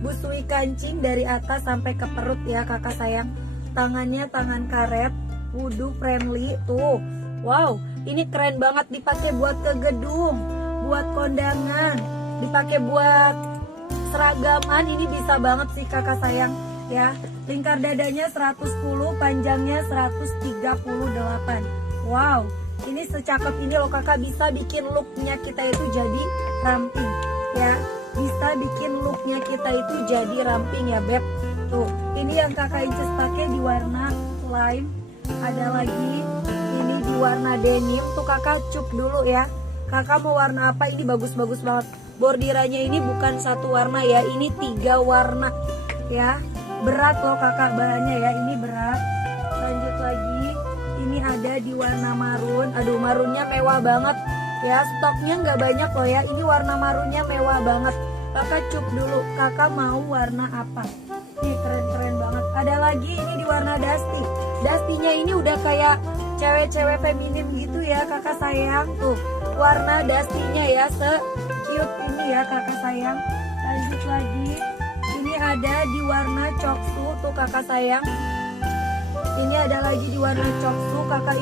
busui kancing dari atas sampai ke perut ya kakak sayang. Tangannya tangan karet, wudhu friendly tuh. Wow, ini keren banget, dipakai buat ke gedung, buat kondangan, dipakai buat seragaman. Ini bisa banget sih kakak sayang ya. Lingkar dadanya 110, panjangnya 138. Wow, ini secakep ini loh kakak, bisa bikin looknya kita itu jadi ramping ya. Bisa bikin looknya kita itu jadi ramping ya beb. Tuh, ini yang kakak Inces pakai di warna lime. Ada lagi ini di warna denim. Tuh kakak cup dulu ya. Kakak mau warna apa? Ini bagus-bagus banget. Bordirannya ini bukan satu warna ya, ini 3 warna ya. Berat loh kakak bahannya ya, ini berat. Lanjut lagi, ini ada di warna marun. Aduh, marunnya mewah banget ya, stoknya nggak banyak loh ya. Ini warna marunnya mewah banget. Kakak cup dulu, kakak mau warna apa? Nih keren-keren banget. Ada lagi ini di warna dusty. Dustynya ini udah kayak cewek-cewek feminin gitu ya kakak sayang. Tuh warna dustynya ya, se-cute ini ya kakak sayang. Lanjut lagi, ini ada di warna coksu tuh kakak sayang. Ini ada lagi di warna coksu kakak.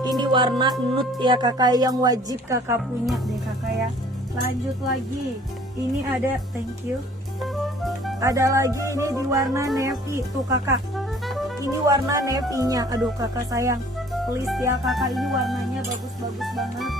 Ini warna nude ya kakak, yang wajib kakak punya deh kakak ya. Lanjut lagi, ini ada, thank you. Ada lagi ini di warna navy tuh kakak. Ini warna navy-nya. Aduh kakak sayang, please ya kakak, ini warnanya bagus-bagus banget.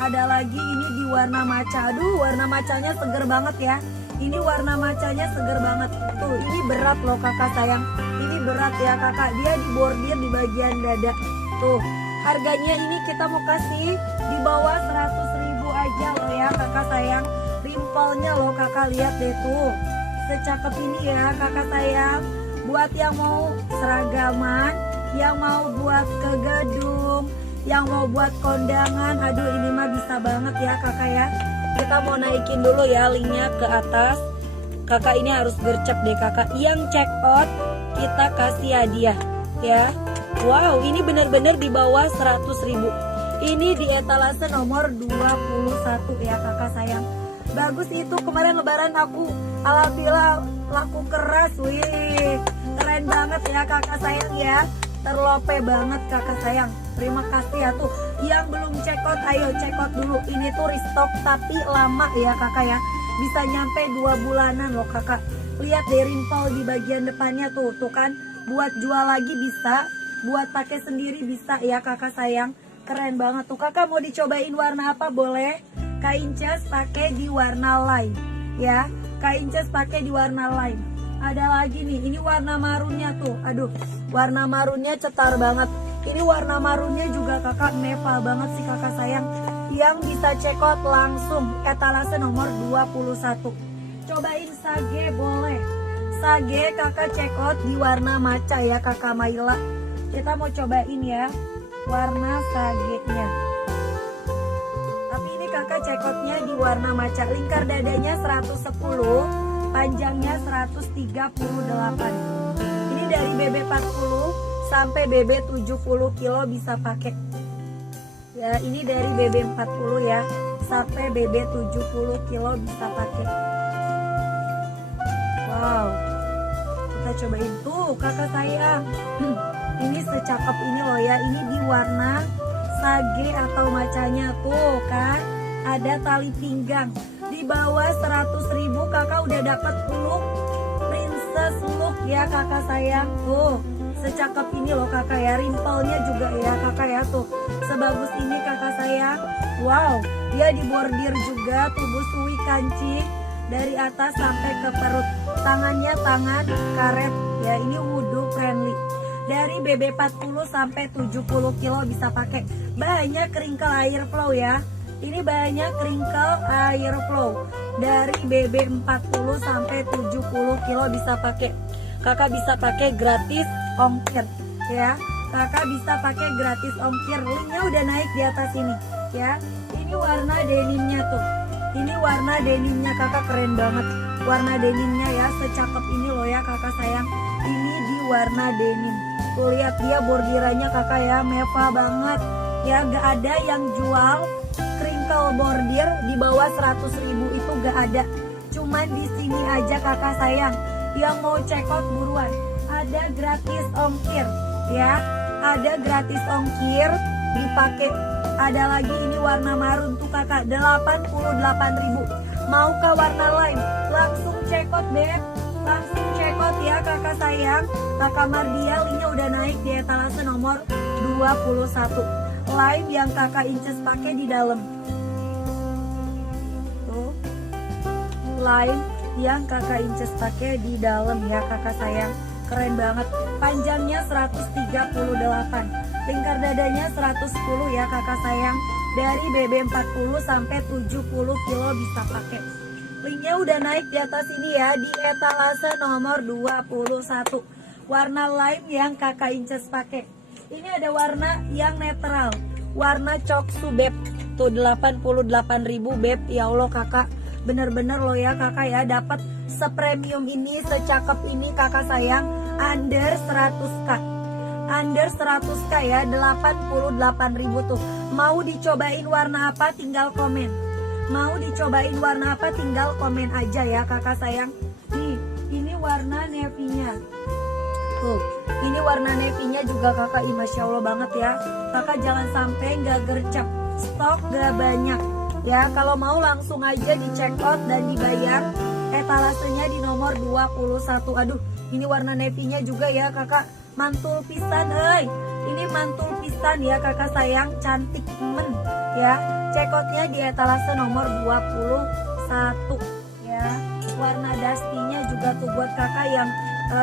Ada lagi ini di warna maca. Aduh, warna macanya seger banget ya. Ini warna macanya seger banget. Tuh, ini berat loh kakak sayang. Ini berat ya kakak. Dia dibordir di bagian dada. Tuh, harganya ini kita mau kasih di bawah 100.000 aja loh ya kakak sayang. Rimpelnya loh kakak, lihat deh tuh. Secakep ini ya kakak sayang. Buat yang mau seragaman, yang mau buat ke gedung, yang mau buat kondangan, aduh ini mah bisa banget ya kakak ya. Kita mau naikin dulu ya linknya ke atas. Kakak ini harus gercep deh kakak. Yang check out kita kasih hadiah ya. Wow, ini bener-bener di bawah 100.000. Ini di etalase nomor 21 ya kakak sayang. Bagus itu, kemarin lebaran aku alhamdulillah laku keras. Wih, keren banget ya kakak sayang ya. Terlope banget kakak sayang. Terima kasih ya tuh. Yang belum check out, ayo check out dulu. Ini tuh restock tapi lama ya kakak ya. Bisa nyampe 2 bulanan loh kakak. Lihat deh rimpel di bagian depannya tuh. Tuh kan, buat jual lagi bisa, buat pakai sendiri bisa ya kakak sayang. Keren banget tuh. Kakak mau dicobain warna apa boleh? Kak Inces pakai di warna lime ya. Kak Inces pakai di warna lime. Ada lagi nih, ini warna marunnya tuh. Aduh, warna marunnya cetar banget. Ini warna marunnya juga kakak mewah banget sih kakak sayang. Yang bisa check out langsung etalase nomor 21. Cobain sage boleh. Sage kakak check out di warna maca ya kakak Maila. Kita mau cobain ya warna sage-nya. Tapi ini kakak check outnya di warna maca. Lingkar dadanya 110, panjangnya 138. Ini dari BB 40 sampai BB 70 kilo bisa pakai. Ya, ini dari BB 40 ya sampai BB 70 kilo bisa pakai. Wow. Kita cobain tuh kakak sayang. Ini secakep ini loh ya. Ini di warna sage atau macanya tuh kan. Ada tali pinggang. Di bawah 100.000 kakak udah dapat look princess look ya kakak sayang. Tuh, secakep ini loh kakak ya. Rimpelnya juga ya kakak ya tuh. Sebagus ini kakak sayang. Wow, dia dibordir juga tuh busui kancing dari atas sampai ke perut. Tangannya tangan karet ya. Ini wudhu friendly. Dari BB 40 sampai 70 kilo bisa pakai. Banyak wrinkle air flow ya. Ini banyak wrinkle air flow. Dari BB 40 sampai 70 kilo bisa pakai. Kakak bisa pakai gratis ongkir ya. Kakak bisa pakai gratis ongkir. Linknya udah naik di atas ini ya. Ini warna denimnya tuh. Ini warna denimnya kakak, keren banget. Warna denimnya ya, secakep ini loh ya kakak sayang. Ini di warna denim. Tuh lihat dia bordirannya kakak ya, mewah banget. Ya gak ada yang jual crinkle bordir di bawah 100.000 itu gak ada. Cuma cuman di sini aja kakak sayang. Yang mau check out buruan, ada gratis ongkir ya, ada gratis ongkir dipakai. Ada lagi ini warna marun tuh kakak, 88.000. Mau ke warna lain, langsung check out beb, langsung check out ya kakak sayang. Kakak Mardia linknya udah naik di etalase nomor 21. Lain yang kakak Inces pakai di dalam tuh, lain yang kakak Inces pakai di dalam ya kakak sayang. Keren banget, panjangnya 138, lingkar dadanya 110 ya kakak sayang. Dari BB 40 sampai 70 kilo bisa pakai. Linknya udah naik di atas ini ya, di etalase nomor 21. Warna lime yang kakak Inces pakai. Ini ada warna yang netral, warna coksu beb. Tuh 88.000 beb. Ya Allah kakak, bener-bener loh ya kakak ya, dapat sepremium ini, secakep ini kakak sayang. Under 100k, under 100k ya, 88.000 tuh. Mau dicobain warna apa tinggal komen, mau dicobain warna apa tinggal komen aja ya kakak sayang. Nih ini warna navy-nya tuh, ini warna navy-nya juga kakak. Masya Allah banget ya kakak, jangan sampai nggak gercep, stok gak banyak ya. Kalau mau langsung aja di check out dan dibayar. Etalasenya di nomor 21. Aduh, ini warna navy-nya juga ya kakak, mantul pisan ini mantul pisan ya kakak sayang, cantik men ya. Check outnya di etalase nomor 21 ya. Warna dustinya juga tuh buat kakak yang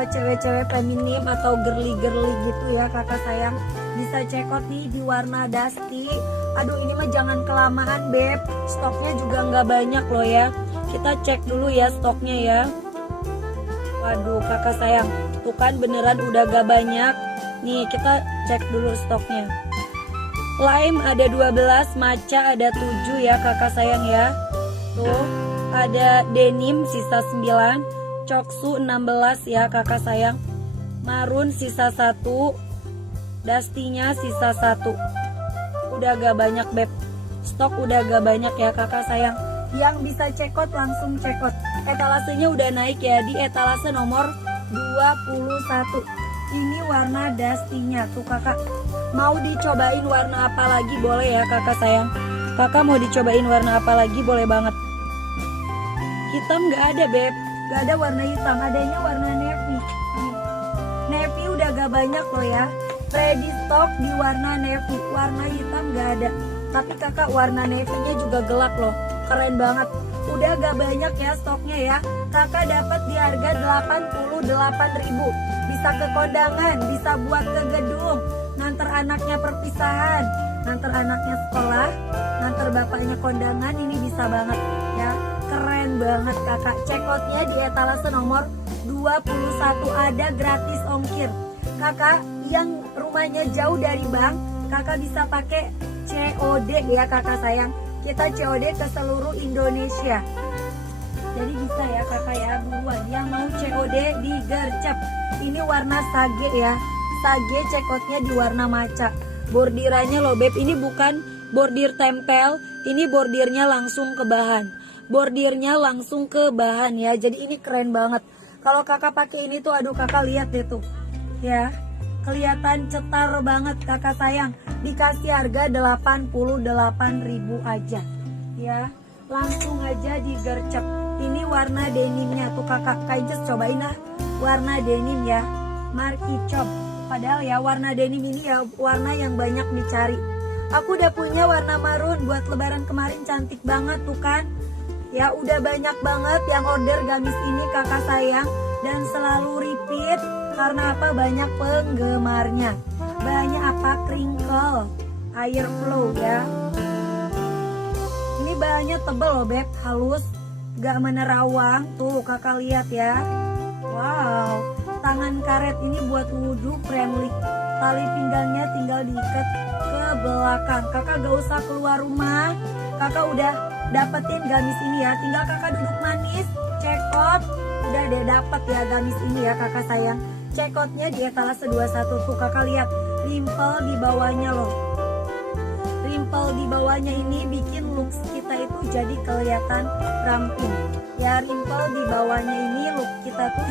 cewek-cewek feminim atau girly-girly gitu ya kakak sayang, bisa check out nih di warna dusty. Aduh ini mah jangan kelamaan beb, stoknya juga nggak banyak loh ya. Kita cek dulu ya stoknya ya. Waduh kakak sayang, tuh kan beneran udah gak banyak. Nih kita cek dulu stoknya. Lime ada 12, matcha ada 7 ya kakak sayang ya. Tuh ada denim sisa 9, coksu 16 ya kakak sayang. Marun sisa 1, dustinya sisa 1. Udah gak banyak beb, stok udah gak banyak ya kakak sayang. Yang bisa check out langsung check out. Etalasenya udah naik ya, di etalase nomor 21. Ini warna dustinya tuh kakak. Mau dicobain warna apa lagi boleh ya kakak sayang. Kakak mau dicobain warna apa lagi boleh banget. Hitam gak ada beb, gak ada warna hitam, adanya warna navy. Navy udah gak banyak loh ya, ready stock di warna navy. Warna hitam gak ada, tapi kakak warna navy-nya juga gelap loh, keren banget. Udah gak banyak ya stoknya ya. Kakak dapat di harga 88.000. Bisa ke kondangan, bisa buat ke gedung, nganter anaknya perpisahan, nganter anaknya sekolah, nganter bapaknya kondangan, ini bisa banget ya. Keren banget kakak. Check outnya di etalase nomor 21, ada gratis ongkir. Kakak yang rumahnya jauh dari bank, kakak bisa pakai COD ya kakak sayang. Kita COD ke seluruh Indonesia. Jadi bisa ya kakak ya, buruan yang mau COD di gercep. Ini warna sage ya, sage check outnya di warna matcha. Bordirannya loh beb, ini bukan bordir tempel, ini bordirnya langsung ke bahan. Bordirnya langsung ke bahan ya, jadi ini keren banget. Kalau kakak pakai ini tuh, aduh kakak lihat deh tuh ya, kelihatan cetar banget kakak sayang. Dikasih harga 88.000 aja ya, langsung aja digercep. Ini warna denimnya tuh kakak, just cobain lah warna denim ya, Marky Chop. Padahal ya warna denim ini ya warna yang banyak dicari. Aku udah punya warna marun buat lebaran kemarin, cantik banget tuh kan ya. Udah banyak banget yang order gamis ini kakak sayang, dan selalu repeat karena apa, banyak penggemarnya. Banyak apa, crinkle, air flow ya. Ini bahannya tebel loh beb, halus, gak menerawang. Tuh kakak lihat ya. Wow, tangan karet ini buat wudhu friendly. Tali pinggangnya tinggal diikat ke belakang. Kakak gak usah keluar rumah, kakak udah dapetin gamis ini ya. Tinggal kakak duduk manis, check out, udah deh dapet ya gamis ini ya kakak sayang. Check outnya di etalase 21 tuh kakak lihat, rimpel di bawahnya loh. Rimpel di bawahnya ini bikin looks kita itu jadi kelihatan ramping. ya, rimpel di bawahnya ini look kita tuh